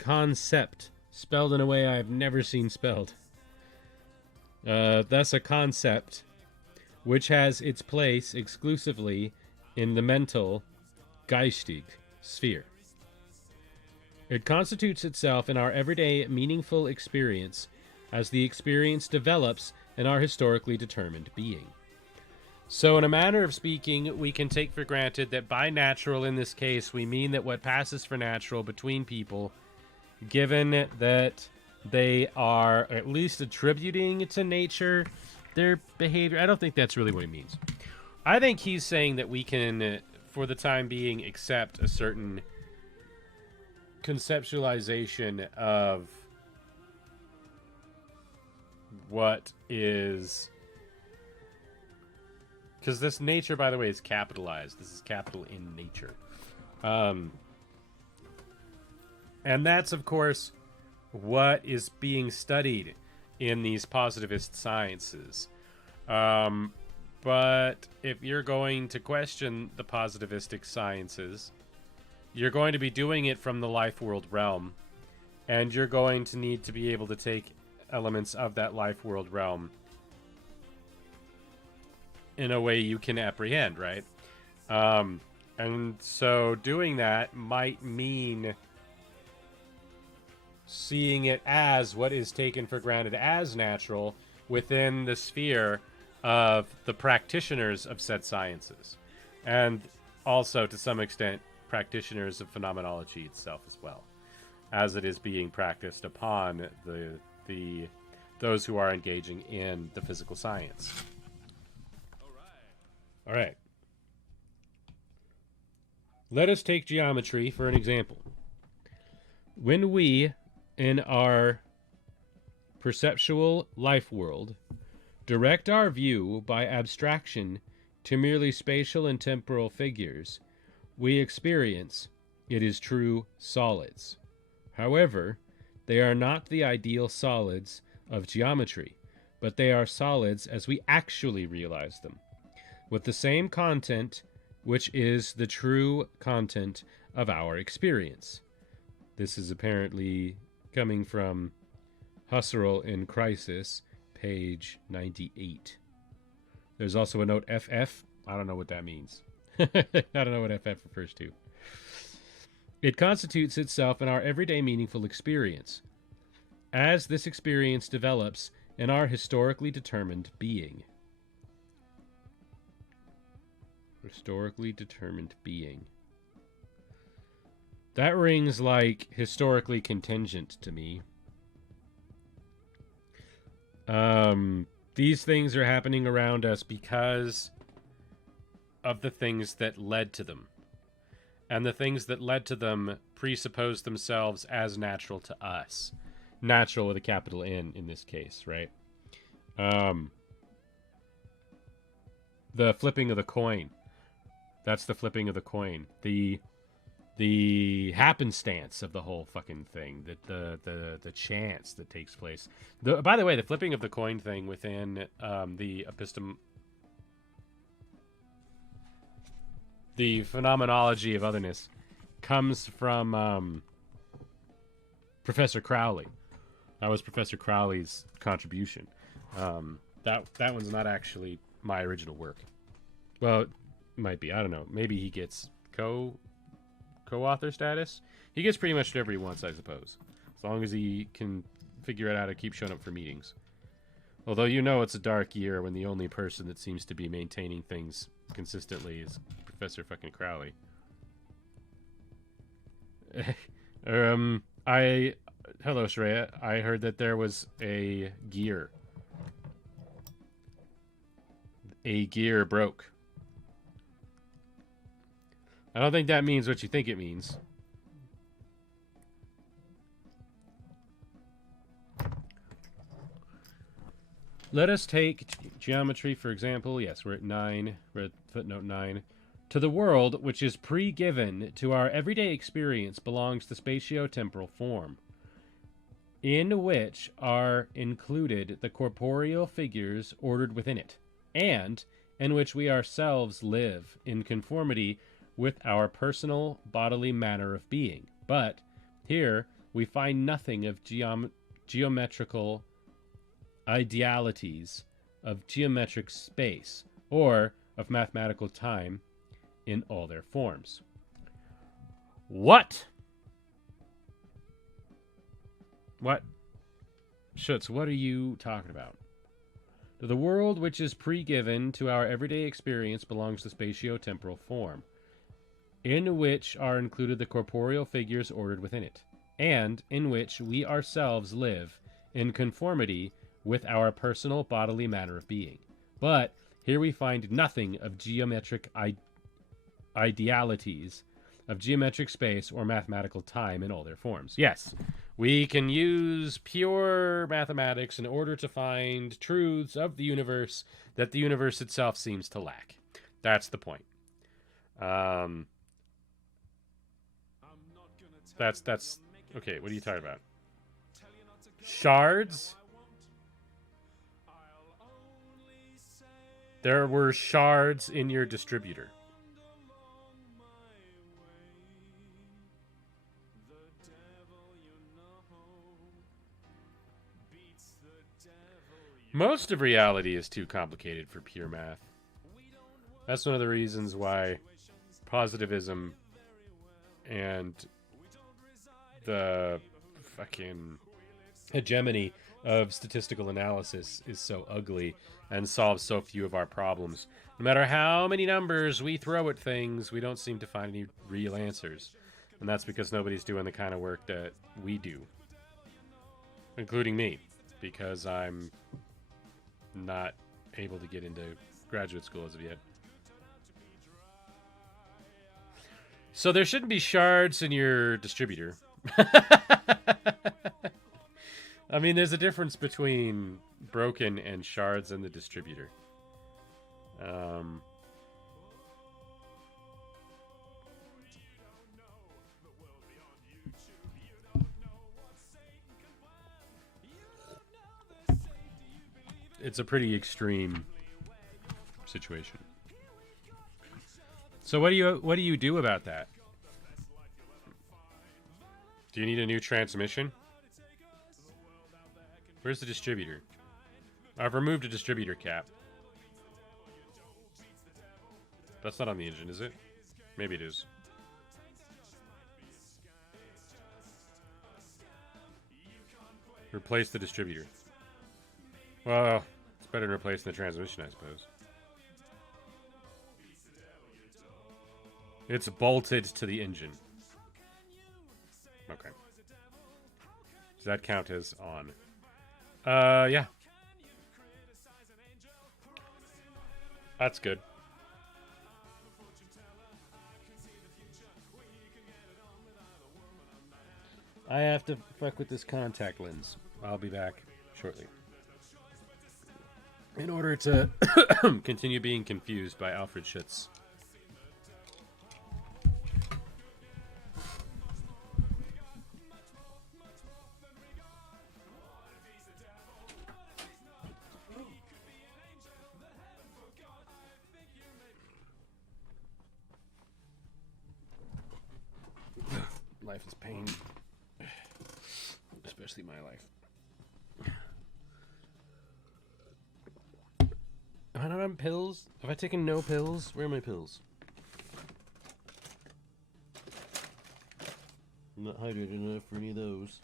concept, spelled in a way I've never seen spelled. Thus a concept which has its place exclusively in the mental, geistig, sphere. It constitutes itself in our everyday meaningful experience as the experience develops in our historically determined being. So in a manner of speaking, we can take for granted that by natural in this case, we mean that what passes for natural between people, given that they are at least attributing to nature their behavior. I don't think that's really what he means. I think he's saying that we can, for the time being, accept a certain conceptualization of what is... Because this nature, by the way, is capitalized. This is capital in nature. And that's, of course, what is being studied in these positivist sciences. But if you're going to question the positivistic sciences, you're going to be doing it from the life world realm. And you're going to need to be able to take elements of that life world realm in a way you can apprehend, right? And so doing that might mean seeing it as what is taken for granted as natural within the sphere of the practitioners of said sciences. And also, to some extent, practitioners of phenomenology itself as well, as it is being practiced upon those who are engaging in the physical science. All right. Let us take geometry for an example. When we, in our perceptual life world, direct our view by abstraction to merely spatial and temporal figures, we experience, it is true, solids. However, they are not the ideal solids of geometry, but they are solids as we actually realize them, with the same content which is the true content of our experience. This is apparently coming from Husserl in Crisis, page 98. There's also a note FF. I don't know what that means. I don't know what FF refers to. It constitutes itself in our everyday meaningful experience, as this experience develops in our historically determined being. Historically determined being. That rings like historically contingent to me. These things are happening around us because of the things that led to them. And the things that led to them presuppose themselves as natural to us. Natural with a capital N in this case, right? The flipping of the coin. That's the flipping of the coin. The happenstance of the whole fucking thing. The chance that takes place. By the way, the flipping of the coin thing within the Phenomenology of Otherness comes from Professor Crowley. That was Professor Crowley's contribution. That one's not actually my original work. Well, it might be. I don't know. Maybe he gets co-author status. He gets pretty much whatever he wants, I suppose, as long as he can figure out how to keep showing up for meetings. Although it's a dark year when the only person that seems to be maintaining things consistently is Professor fucking Crowley. Hello, Shreya. I heard that there was a gear. A gear broke. I don't think that means what you think it means. Let us take geometry, for example. Yes, we're at 9. We're at footnote 9. To the world, which is pre-given to our everyday experience, belongs the spatio-temporal form, in which are included the corporeal figures ordered within it, and in which we ourselves live in conformity with our personal bodily manner of being. But here, we find nothing of geometrical idealities of geometric space or of mathematical time in all their forms. What? What? Schutz, what are you talking about? The world which is pre-given to our everyday experience belongs to spatio-temporal form, in which are included the corporeal figures ordered within it, and in which we ourselves live in conformity with our personal bodily manner of being. But here we find nothing of geometric idealities of geometric space or mathematical time in all their forms. Yes, we can use pure mathematics in order to find truths of the universe that the universe itself seems to lack. That's the point. That's okay. What are you talking about? Shards? There were shards in your distributor. Most of reality is too complicated for pure math. That's one of the reasons why positivism and the fucking hegemony of statistical analysis is so ugly and solves so few of our problems. No matter how many numbers we throw at things, we don't seem to find any real answers. And that's because nobody's doing the kind of work that we do. Including me. Because I'm not able to get into graduate school as of yet. So there shouldn't be shards in your distributor. I mean, there's a difference between broken and shards in the distributor. It's a pretty extreme situation. So what do you do about that? Do you need a new transmission? Where's the distributor? I've removed a distributor cap. That's not on the engine, is it? Maybe it is. Replace the distributor. Well, it's better than replacing the transmission, I suppose. It's bolted to the engine. Okay. Does that count as on? Yeah. That's good. I have to fuck with this contact lens. I'll be back shortly. In order to continue being confused by Alfred Schutz. Life is pain. Especially my life. Am I not on pills? Have I taken no pills? Where are my pills? I'm not hydrated enough for any of those.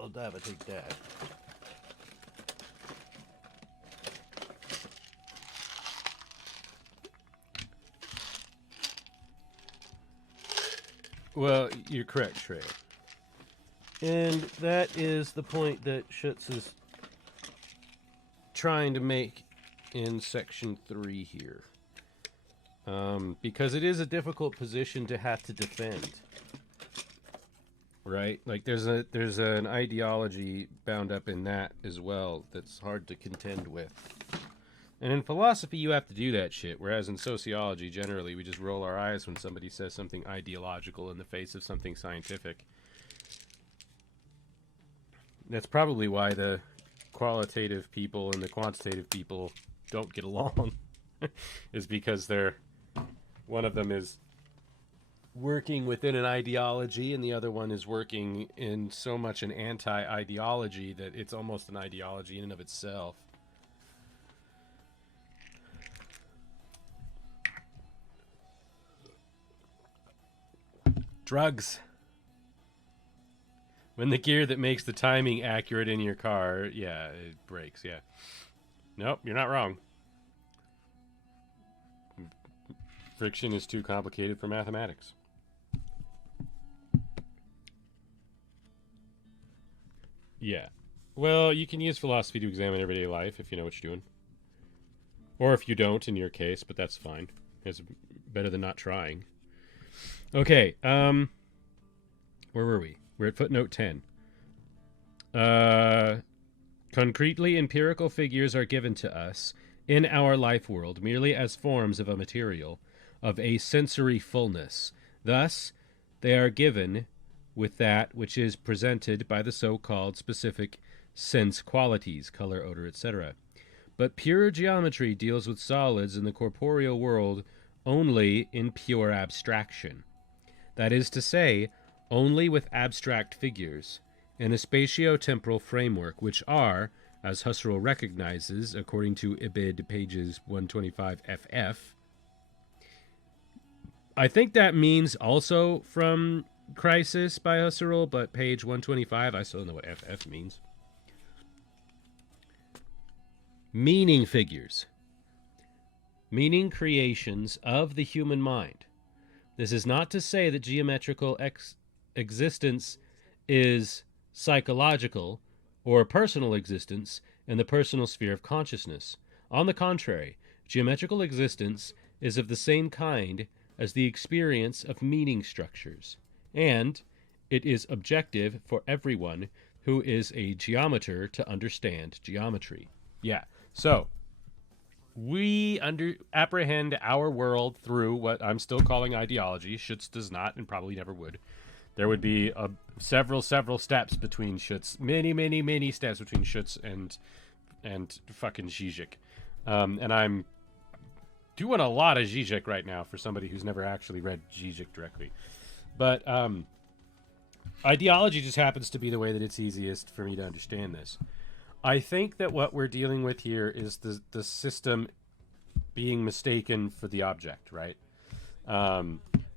I'll die if I take that. Well, you're correct, Trey. And that is the point that Schutz is trying to make in section 3 here. Because it is a difficult position to have to defend. Right? Like there's an ideology bound up in that as well that's hard to contend with. And in philosophy, you have to do that shit, whereas in sociology, generally, we just roll our eyes when somebody says something ideological in the face of something scientific. That's probably why the qualitative people and the quantitative people don't get along, is because they're One of them is working within an ideology, and the other one is working in so much an anti-ideology that it's almost an ideology in and of itself. Drugs. When the gear that makes the timing accurate in your car, yeah, it breaks, yeah. Nope, you're not wrong. Friction is too complicated for mathematics. Yeah. Well, you can use philosophy to examine everyday life if you know what you're doing. Or if you don't, in your case, but that's fine. It's better than not trying. Okay, where were we? We're at footnote 10. Concretely, empirical figures are given to us in our life world merely as forms of a material, of a sensory fullness. Thus, they are given with that which is presented by the so-called specific sense qualities, color, odor, etc. But pure geometry deals with solids in the corporeal world only in pure abstraction. That is to say, only with abstract figures, in a spatio-temporal framework, which are, as Husserl recognizes, according to Ibid, pages 125 FF. I think that means also from Crisis by Husserl, but page 125, I still don't know what FF means. Meaning figures. Meaning creations of the human mind. This is not to say that geometrical existence is psychological or personal existence in the personal sphere of consciousness. On the contrary, geometrical existence is of the same kind as the experience of meaning structures, and it is objective for everyone who is a geometer to understand geometry. Yeah, so we apprehend our world through what I'm still calling ideology. Schutz does not and probably never would. There would be several steps between Schutz, many steps between Schutz and fucking Zizek. And I'm doing a lot of Zizek right now for somebody who's never actually read Zizek directly. But ideology just happens to be the way that it's easiest for me to understand this. I think that what we're dealing with here is the system being mistaken for the object, right?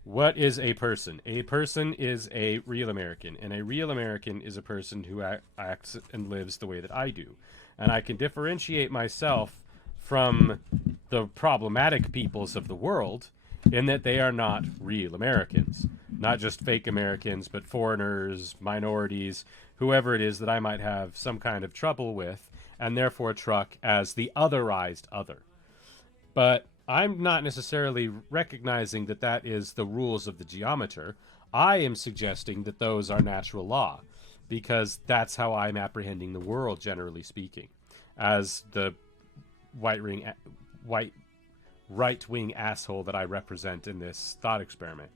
What is a person? A person is a real American, and a real American is a person who acts and lives the way that I do. And I can differentiate myself from the problematic peoples of the world in that they are not real Americans. Not just fake Americans, but foreigners, minorities, whoever it is that I might have some kind of trouble with, and therefore truck as the otherized other. But I'm not necessarily recognizing that that is the rules of the geometer. I am suggesting that those are natural law, because that's how I'm apprehending the world, generally speaking, as the right-wing asshole that I represent in this thought experiment.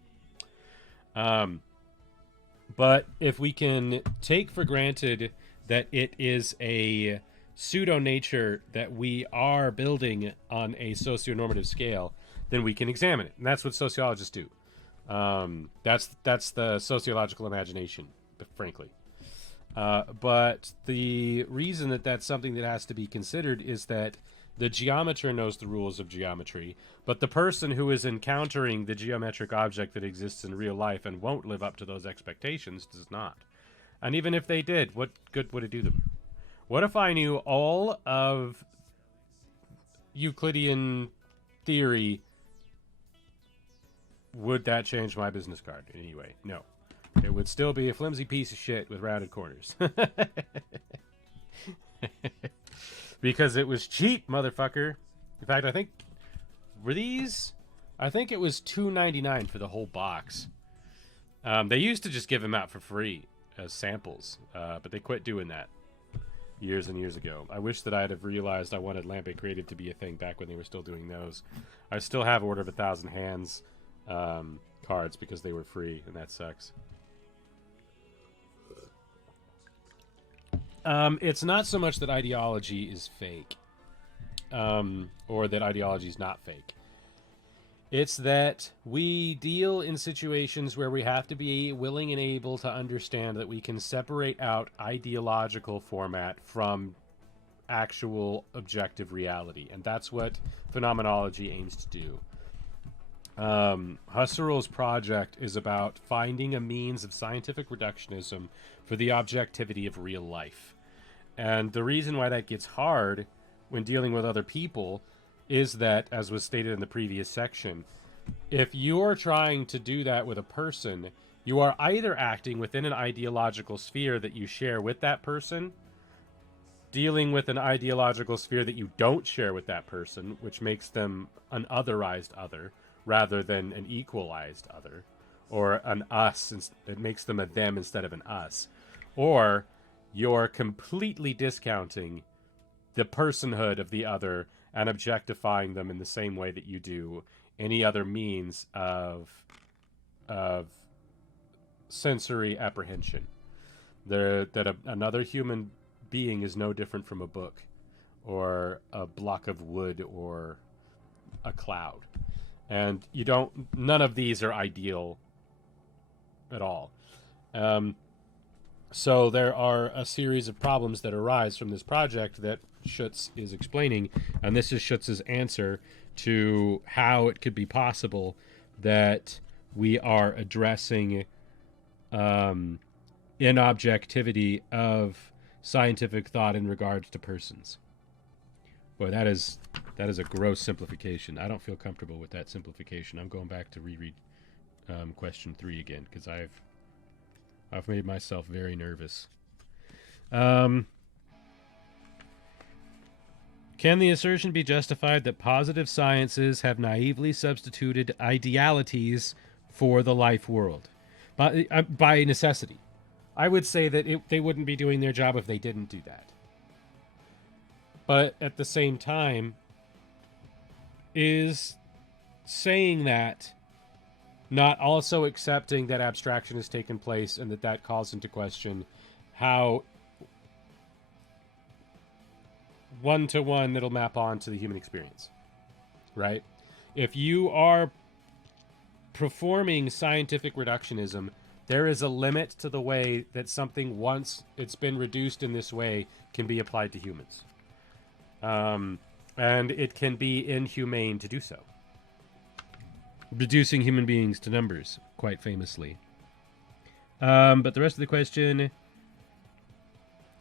But if we can take for granted that it is a pseudo-nature that we are building on a socio-normative scale, then we can examine it. And that's what sociologists do. That's the sociological imagination, frankly. But the reason that that's something that has to be considered is that the geometer knows the rules of geometry, but the person who is encountering the geometric object that exists in real life and won't live up to those expectations does not. And even if they did, what good would it do them? What if I knew all of Euclidean theory? Would that change my business card in any way? No. It would still be a flimsy piece of shit with rounded corners. Because it was cheap, motherfucker. In fact, I think it was $2.99 for the whole box. They used to just give them out for free as samples, but they quit doing that years and years ago. I wish that I'd have realized I wanted Lampe Creative to be a thing back when they were still doing those. I still have Order of 1,000 Hands cards because they were free, and that sucks. It's not so much that ideology is fake, or that ideology is not fake. It's that we deal in situations where we have to be willing and able to understand that we can separate out ideological format from actual objective reality. And that's what phenomenology aims to do. Husserl's project is about finding a means of scientific reductionism for the objectivity of real life. And the reason why that gets hard when dealing with other people is that, as was stated in the previous section, if you're trying to do that with a person, you are either acting within an ideological sphere that you share with that person, dealing with an ideological sphere that you don't share with that person, which makes them an otherized other rather than an equalized other, or an us, it makes them a them instead of an us, or you're completely discounting the personhood of the other and objectifying them in the same way that you do any other means of sensory apprehension. Another human being is no different from a book or a block of wood or a cloud. And none of these are ideal at all. So there are a series of problems that arise from this project that Schutz is explaining, and this is Schutz's answer to how it could be possible that we are addressing inobjectivity of scientific thought in regards to persons. Boy, that is a gross simplification. I don't feel comfortable with that simplification. I'm going back to reread question 3 again, because I've made myself very nervous. Can the assertion be justified that positive sciences have naively substituted idealities for the life world? By necessity. I would say that they wouldn't be doing their job if they didn't do that. But at the same time, is saying that not also accepting that abstraction has taken place and that calls into question how one-to-one it'll map on to the human experience, right? If you are performing scientific reductionism, there is a limit to the way that something, once it's been reduced in this way, can be applied to humans. And it can be inhumane to do so. Reducing human beings to numbers, quite famously. But the rest of the question...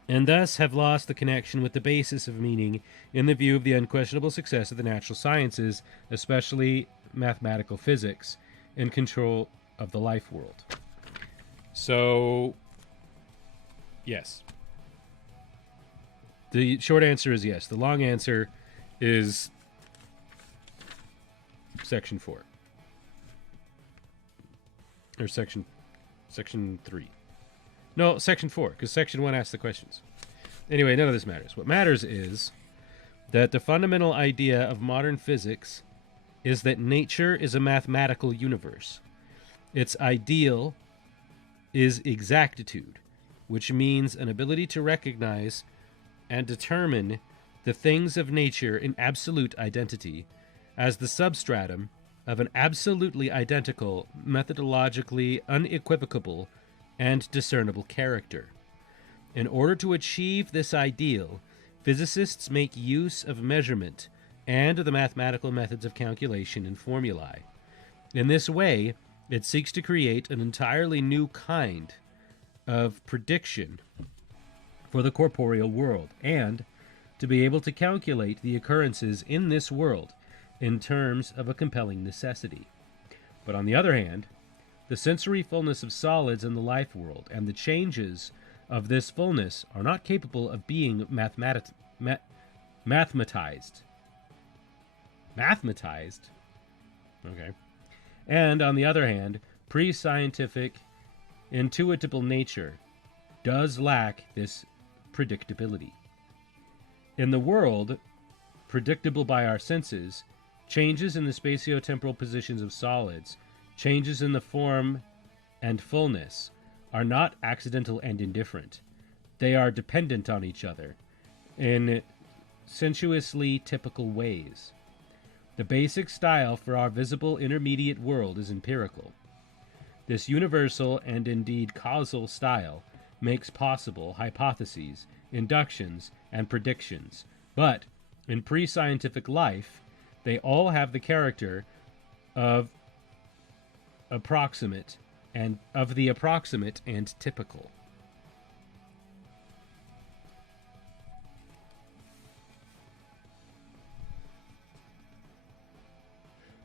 and thus have lost the connection with the basis of meaning in the view of the unquestionable success of the natural sciences, especially mathematical physics, in control of the life world. So, yes. The short answer is yes. The long answer is section 4. Or section 3. No, section 4, because section 1 asks the questions. Anyway, none of this matters. What matters is that the fundamental idea of modern physics is that nature is a mathematical universe. Its ideal is exactitude, which means an ability to recognize and determine the things of nature in absolute identity as the substratum of an absolutely identical, methodologically unequivocal, and discernible character. In order to achieve this ideal, physicists make use of measurement and the mathematical methods of calculation and formulae. In this way, it seeks to create an entirely new kind of prediction for the corporeal world, and to be able to calculate the occurrences in this world in terms of a compelling necessity. But on the other hand, the sensory fullness of solids in the life world and the changes of this fullness are not capable of being mathematized. Mathematized? Okay. And on the other hand, pre-scientific, intuitable nature does lack this predictability. In the world, predictable by our senses, changes in the spatio-temporal positions of solids, changes in the form and fullness, are not accidental and indifferent. They are dependent on each other in sensuously typical ways. The basic style for our visible intermediate world is empirical. This universal and indeed causal style makes possible hypotheses, inductions, and predictions, but in pre-scientific life, they all have the character of the approximate and typical.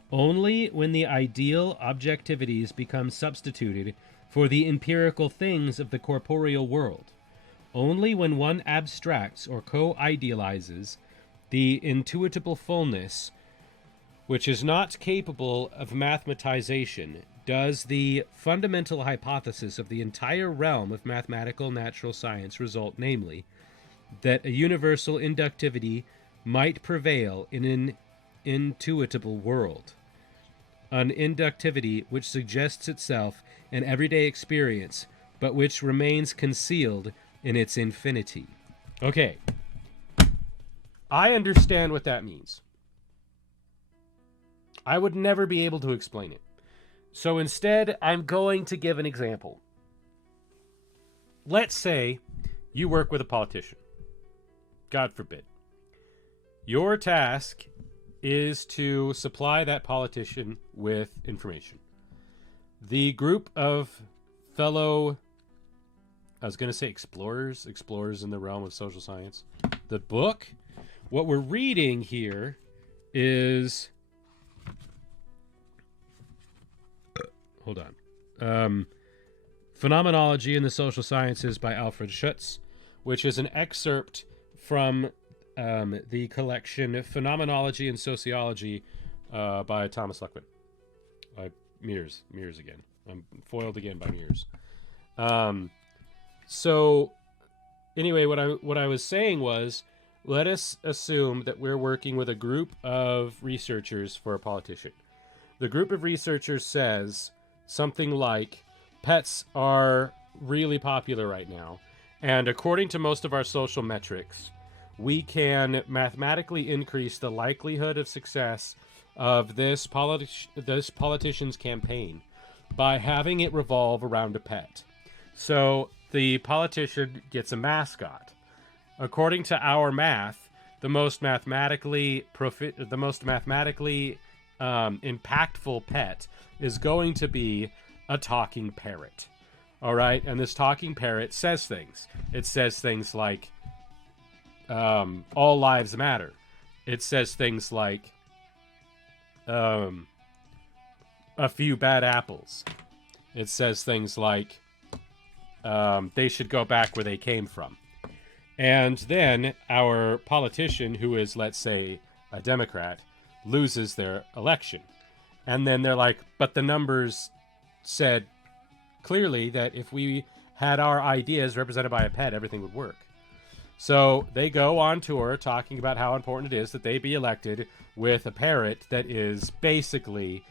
Only when the ideal objectivities become substituted for the empirical things of the corporeal world, only when one abstracts or co-idealizes the intuitable fullness which is not capable of mathematization, does the fundamental hypothesis of the entire realm of mathematical natural science result, namely, that a universal inductivity might prevail in an intuitable world. An inductivity which suggests itself in everyday experience, but which remains concealed in its infinity. Okay. I understand what that means. I would never be able to explain it. So instead, I'm going to give an example. Let's say you work with a politician. God forbid. Your task is to supply that politician with information. The group of fellow, I was going to say explorers in the realm of social science. The book, what we're reading here is... Hold on. Phenomenology in the Social Sciences by Alfred Schutz, which is an excerpt from the collection Phenomenology and Sociology by Thomas Luckman. Mears again. I'm foiled again by Mears. So, anyway, what I was saying was, let us assume that we're working with a group of researchers for a politician. The group of researchers says something like, pets are really popular right now, and according to most of our social metrics, we can mathematically increase the likelihood of success of this politician's campaign by having it revolve around a pet. So the politician gets a mascot. According to our math, the most mathematically impactful pet is going to be a talking parrot. All right, and this talking parrot says things. It says things like, all lives matter. It says things like, a few bad apples. It says things like, they should go back where they came from. And then our politician, who is, let's say, a Democrat, loses their election. And then they're like, but the numbers said clearly that if we had our ideas represented by a pet, everything would work. So they go on tour talking about how important it is that they be elected with a parrot that is basically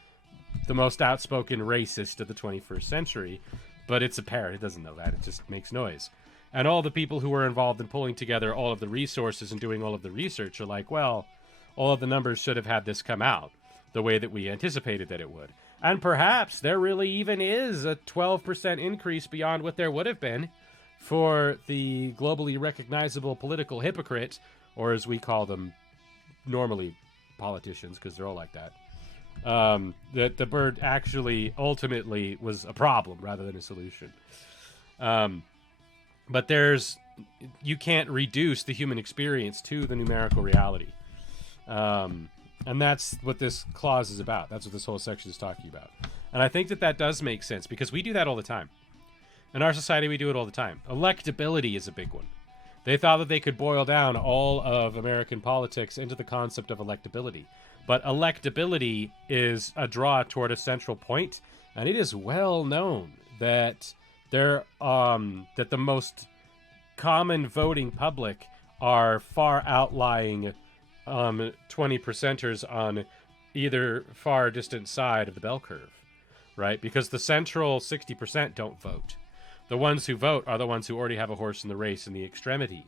the most outspoken racist of the 21st century. But it's a parrot. It doesn't know that. It just makes noise. And all the people who were involved in pulling together all of the resources and doing all of the research are like, well, all of the numbers should have had this come out the way that we anticipated that it would. And perhaps there really even is a 12% increase beyond what there would have been for the globally recognizable political hypocrite, or as we call them normally, politicians, because they're all like that. That the bird actually ultimately was a problem rather than a solution. But you can't reduce the human experience to the numerical reality. And that's what this clause is about. That's what this whole section is talking about. And I think that does make sense, because we do that all the time. In our society, we do it all the time. Electability is a big one. They thought that they could boil down all of American politics into the concept of electability. But electability is a draw toward a central point, and it is well known that that the most common voting public are far outlying 20%ers on either far distant side of the bell curve, right? Because the central 60% don't vote. The ones who vote are the ones who already have a horse in the race in the extremity.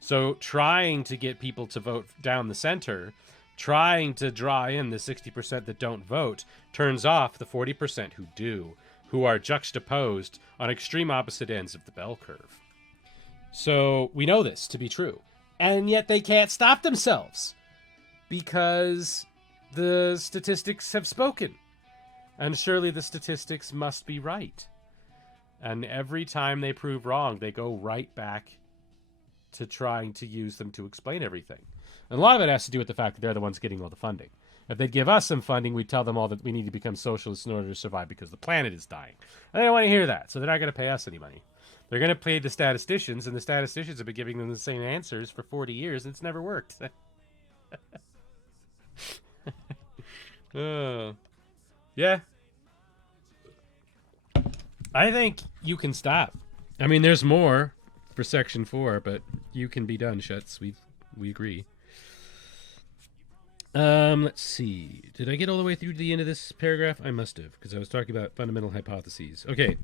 So trying to get people to vote down the center trying to draw in the 60% that don't vote turns off the 40% who do, who are juxtaposed on extreme opposite ends of the bell curve. So we know this to be true. And yet they can't stop themselves because the statistics have spoken. And surely the statistics must be right. And every time they prove wrong, they go right back to trying to use them to explain everything. And a lot of it has to do with the fact that they're the ones getting all the funding. If they'd give us some funding, we'd tell them all that we need to become socialists in order to survive because the planet is dying. And they don't want to hear that, so they're not going to pay us any money. They're going to pay the statisticians, and the statisticians have been giving them the same answers for 40 years, and it's never worked. Yeah. I think you can stop. I mean, there's more for Section 4, but you can be done, Schutz. We agree. Let's see. Did I get all the way through to the end of this paragraph? I must have, because I was talking about fundamental hypotheses. Okay.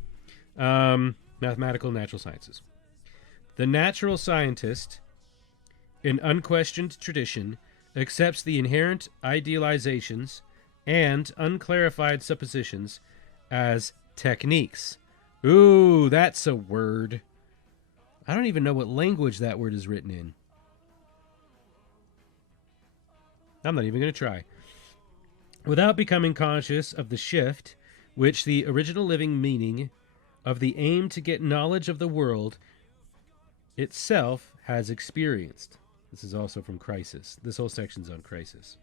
Mathematical and natural sciences. The natural scientist, in unquestioned tradition, accepts the inherent idealizations and unclarified suppositions as techniques. Ooh, that's a word. I don't even know what language that word is written in. I'm not even going to try. Without becoming conscious of the shift which the original living meaning of the aim to get knowledge of the world itself has experienced. This is also from Crisis. This whole section's on Crisis.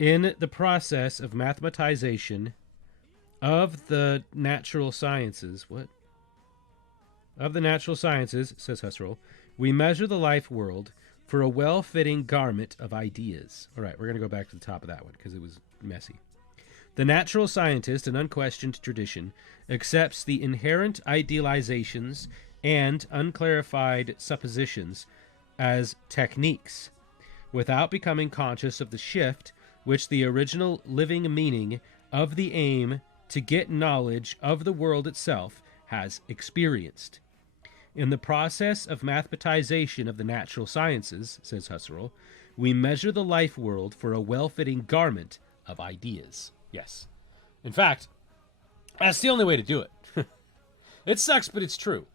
In the process of mathematization of the natural sciences, Of the natural sciences, says Husserl, we measure the life world for a well-fitting garment of ideas. All right, we're going to go back to the top of that one because it was messy. The natural scientist, in unquestioned tradition, accepts the inherent idealizations and unclarified suppositions as techniques, without becoming conscious of the shift which the original living meaning of the aim to get knowledge of the world itself has experienced. In the process of mathematization of the natural sciences, says Husserl, we measure the life world for a well-fitting garment of ideas. Yes. In fact, that's the only way to do it. It sucks, but it's true.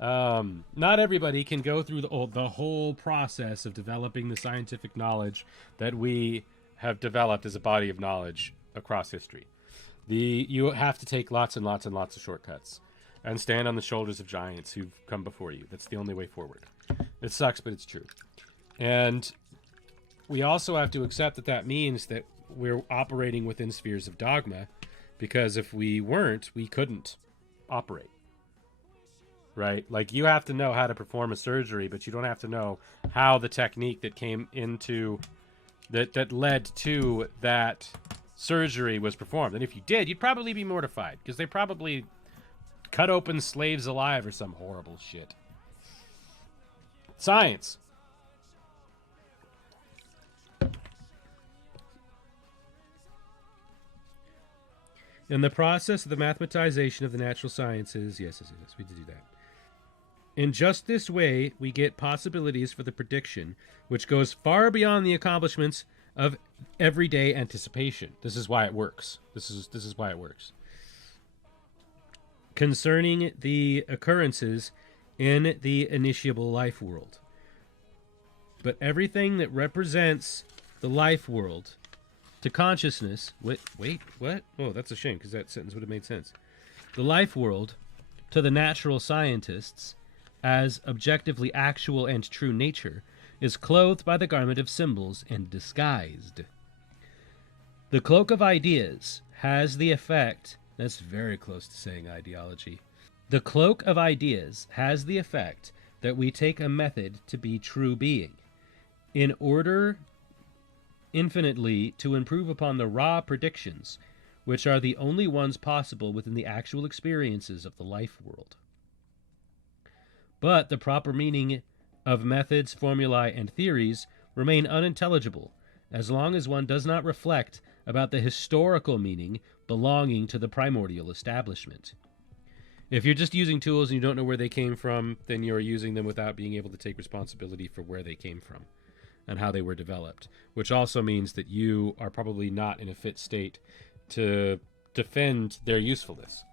Not everybody can go through the whole process of developing the scientific knowledge that we have developed as a body of knowledge across history. You have to take lots and lots and lots of shortcuts and stand on the shoulders of giants who've come before you. That's the only way forward. It sucks, but it's true. And we also have to accept that that means that we're operating within spheres of dogma, because if we weren't, we couldn't operate. Right? Like, you have to know how to perform a surgery, but you don't have to know how the technique that came into that led to that surgery was performed. And if you did, you'd probably be mortified, because they probably cut open slaves alive or some horrible shit. Science. In the process of the mathematization of the natural sciences, yes, we did do that. In just this way, we get possibilities for the prediction, which goes far beyond the accomplishments of everyday anticipation. This is why it works. This is why it works. Concerning the occurrences in the initiable life world. But everything that represents the life world to consciousness... Wait, what? Oh, that's a shame, because that sentence would have made sense. The life world to the natural scientists, as objectively actual and true nature, is clothed by the garment of symbols and disguised. The cloak of ideas has the effect... That's very close to saying ideology. The cloak of ideas has the effect that we take a method to be true being, in order infinitely to improve upon the raw predictions, which are the only ones possible within the actual experiences of the life world. But the proper meaning of methods, formulae, and theories remain unintelligible as long as one does not reflect about the historical meaning belonging to the primordial establishment. If you're just using tools and you don't know where they came from, then you're using them without being able to take responsibility for where they came from. and how they were developed, which also means that you are probably not in a fit state to defend their usefulness.